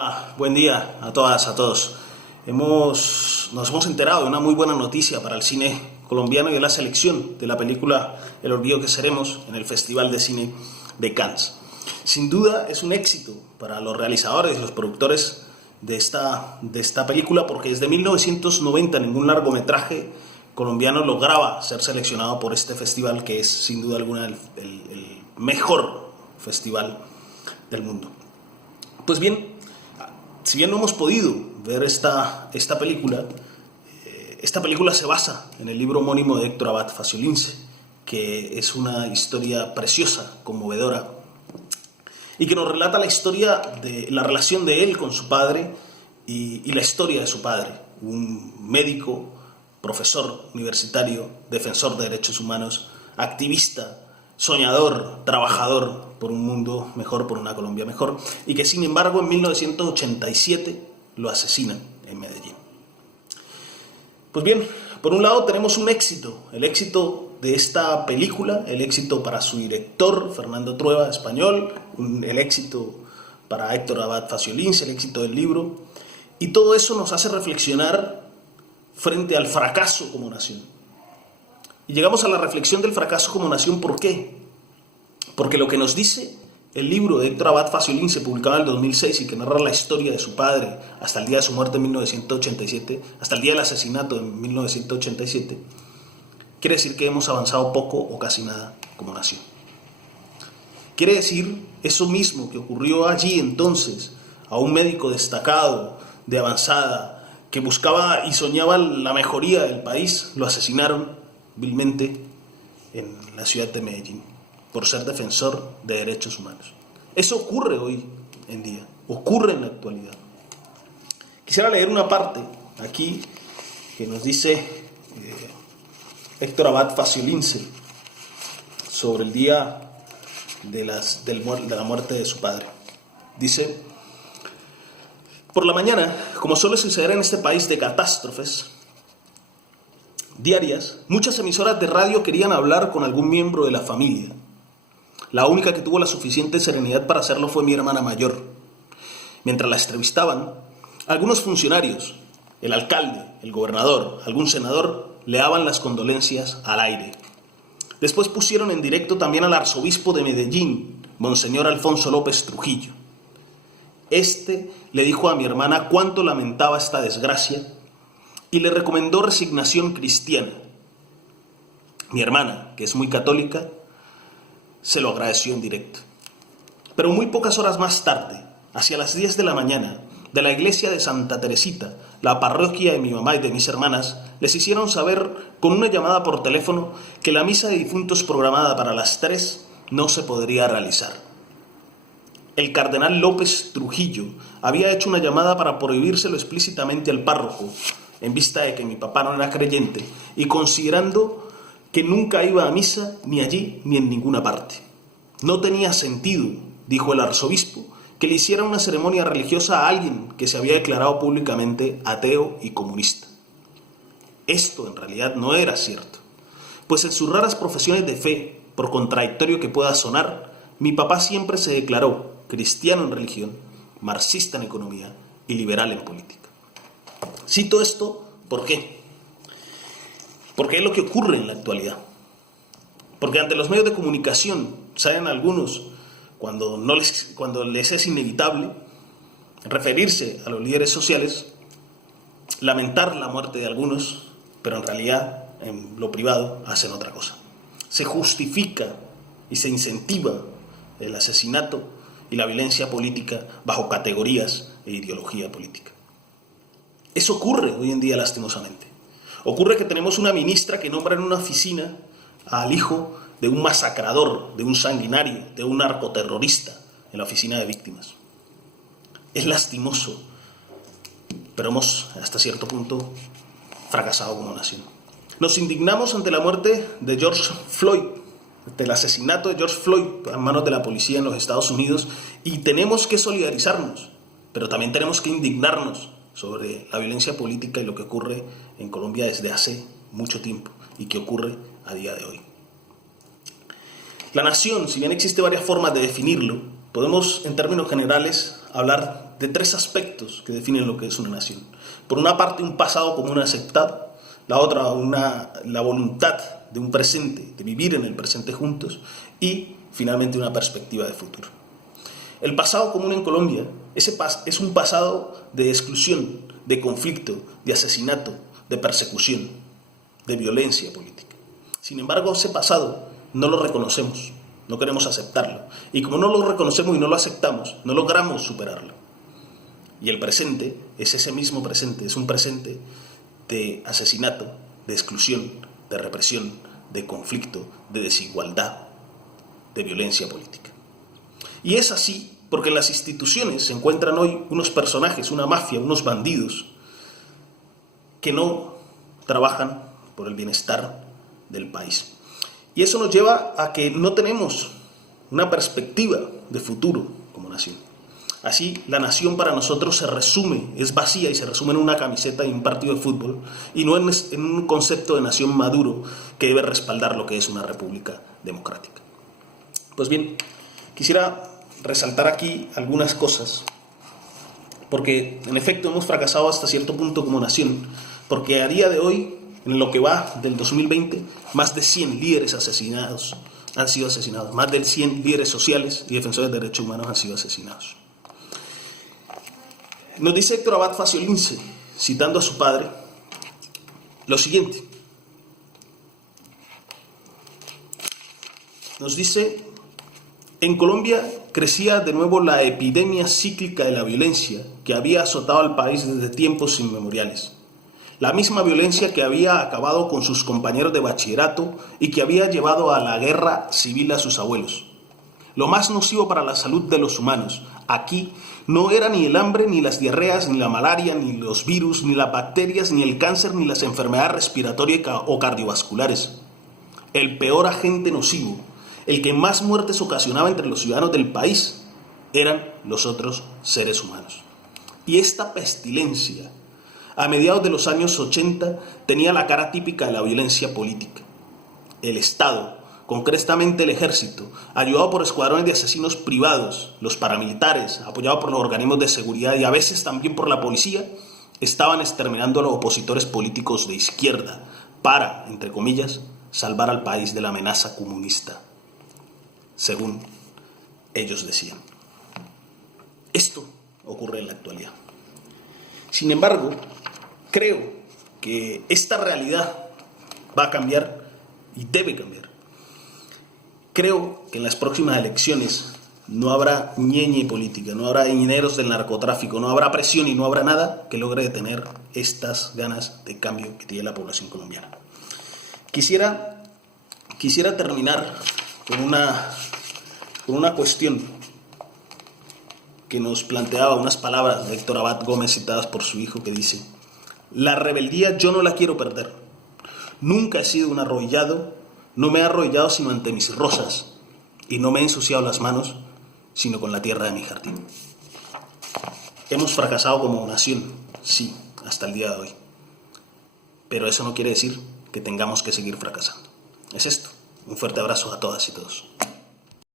Hola, buen día a todas, a todos. Nos hemos enterado de una muy buena noticia para el cine colombiano y de la selección de la película El olvido que seremos en el Festival de Cine de Cannes. Sin duda es un éxito para los realizadores y los productores de esta película, porque desde 1990 ningún largometraje colombiano lograba ser seleccionado por este festival, que es sin duda alguna el mejor festival del mundo. Pues bien, si bien no hemos podido ver esta película, esta película se basa en el libro homónimo de Héctor Abad Faciolince, que es una historia preciosa, conmovedora, y que nos relata la historia de la relación de él con su padre y la historia de su padre, un médico, profesor universitario, defensor de derechos humanos, activista, soñador, trabajador por un mundo mejor, por una Colombia mejor, y que sin embargo en 1987 lo asesinan en Medellín. Pues bien, por un lado tenemos un éxito, el éxito de esta película, el éxito para su director, Fernando Trueba, español, el éxito para Héctor Abad Faciolince, el éxito del libro, y todo eso nos hace reflexionar frente al fracaso como nación. Y llegamos a la reflexión del fracaso como nación, ¿por qué? Porque lo que nos dice el libro de Héctor Abad Faciolince, publicado en el 2006 y que narra la historia de su padre hasta el día de su muerte en 1987, hasta el día del asesinato en 1987, quiere decir que hemos avanzado poco o casi nada como nación. Quiere decir eso mismo que ocurrió allí entonces a un médico destacado, de avanzada, que buscaba y soñaba la mejoría del país, lo asesinaron vilmente en la ciudad de Medellín por ser defensor de derechos humanos. Eso ocurre hoy en día, ocurre en la actualidad. Quisiera leer una parte aquí que nos dice Héctor Abad Faciolince sobre el día de la muerte de su padre. Dice: por la mañana, como suele suceder en este país de catástrofes diarias, muchas emisoras de radio querían hablar con algún miembro de la familia. La única que tuvo la suficiente serenidad para hacerlo fue mi hermana mayor. Mientras la entrevistaban, algunos funcionarios, el alcalde, el gobernador, algún senador, le daban las condolencias al aire. Después pusieron en directo también al arzobispo de Medellín, Monseñor Alfonso López Trujillo. Este le dijo a mi hermana cuánto lamentaba esta desgracia y le recomendó resignación cristiana. Mi hermana, que es muy católica, se lo agradeció en directo. Pero muy pocas horas más tarde, hacia las 10 de la mañana, de la iglesia de Santa Teresita, la parroquia de mi mamá y de mis hermanas, les hicieron saber con una llamada por teléfono que la misa de difuntos programada para las 3 no se podría realizar. El cardenal López Trujillo había hecho una llamada para prohibírselo explícitamente al párroco, en vista de que mi papá no era creyente y considerando que nunca iba a misa ni allí ni en ninguna parte. No tenía sentido, dijo el arzobispo, que le hiciera una ceremonia religiosa a alguien que se había declarado públicamente ateo y comunista. Esto en realidad no era cierto, pues en sus raras profesiones de fe, por contradictorio que pueda sonar, mi papá siempre se declaró cristiano en religión, marxista en economía y liberal en política. Cito esto, ¿por qué? Porque es lo que ocurre en la actualidad. Porque ante los medios de comunicación salen algunos, cuando les es inevitable referirse a los líderes sociales, lamentar la muerte de algunos, pero en realidad en lo privado hacen otra cosa. Se justifica y se incentiva el asesinato y la violencia política bajo categorías e ideología política. Eso ocurre hoy en día lastimosamente. Ocurre que tenemos una ministra que nombra en una oficina al hijo de un masacrador, de un sanguinario, de un narcoterrorista en la oficina de víctimas. Es lastimoso, pero hemos hasta cierto punto fracasado como nación. Nos indignamos ante la muerte de George Floyd, del asesinato de George Floyd en manos de la policía en los Estados Unidos, y tenemos que solidarizarnos, pero también tenemos que indignarnos sobre la violencia política y lo que ocurre en Colombia desde hace mucho tiempo y que ocurre a día de hoy. La nación, si bien existe varias formas de definirlo, podemos en términos generales hablar de tres aspectos que definen lo que es una nación. Por una parte, un pasado común aceptado, la otra, la voluntad de un presente, de vivir en el presente juntos, y finalmente una perspectiva de futuro. El pasado común en Colombia es un pasado de exclusión, de conflicto, de asesinato, de persecución, de violencia política. Sin embargo, ese pasado no lo reconocemos, no queremos aceptarlo. Y como no lo reconocemos y no lo aceptamos, no logramos superarlo. Y el presente es ese mismo presente, es un presente de asesinato, de exclusión, de represión, de conflicto, de desigualdad, de violencia política. Y es así porque en las instituciones se encuentran hoy unos personajes, una mafia, unos bandidos, que no trabajan por el bienestar del país. Y eso nos lleva a que no tenemos una perspectiva de futuro como nación. Así, la nación para nosotros se resume, es vacía y se resume en una camiseta y un partido de fútbol, y no en un concepto de nación maduro que debe respaldar lo que es una república democrática. Pues bien, quisiera resaltar aquí algunas cosas, porque en efecto hemos fracasado hasta cierto punto como nación, porque a día de hoy, en lo que va del 2020, más de 100 líderes asesinados han sido asesinados, más de 100 líderes sociales y defensores de derechos humanos han sido asesinados. Nos dice Héctor Abad Faciolince, citando a su padre, lo siguiente. Nos dice: en Colombia crecía de nuevo la epidemia cíclica de la violencia que había azotado al país desde tiempos inmemoriales. La misma violencia que había acabado con sus compañeros de bachillerato y que había llevado a la guerra civil a sus abuelos. Lo más nocivo para la salud de los humanos aquí no era ni el hambre, ni las diarreas, ni la malaria, ni los virus, ni las bacterias, ni el cáncer, ni las enfermedades respiratorias o cardiovasculares. El peor agente nocivo, el que más muertes ocasionaba entre los ciudadanos del país, eran los otros seres humanos. Y esta pestilencia, a mediados de los años 80, tenía la cara típica de la violencia política. El Estado, concretamente el ejército, ayudado por escuadrones de asesinos privados, los paramilitares, apoyados por los organismos de seguridad y a veces también por la policía, estaban exterminando a los opositores políticos de izquierda para, entre comillas, salvar al país de la amenaza comunista, según ellos decían. Esto ocurre en la actualidad. Sin embargo, creo que esta realidad va a cambiar y debe cambiar. Creo que en las próximas elecciones no habrá ñeñe política, no habrá dineros del narcotráfico, no habrá presión y no habrá nada que logre detener estas ganas de cambio que tiene la población colombiana. Quisiera terminar con una cuestión que nos planteaba unas palabras de Héctor Abad Gómez citadas por su hijo, que dice: la rebeldía yo no la quiero perder. Nunca he sido un arrodillado, no me he arrodillado sino ante mis rosas, y no me he ensuciado las manos sino con la tierra de mi jardín. Hemos fracasado como nación, sí, hasta el día de hoy. Pero eso no quiere decir que tengamos que seguir fracasando. Es esto. Un fuerte abrazo a todas y todos.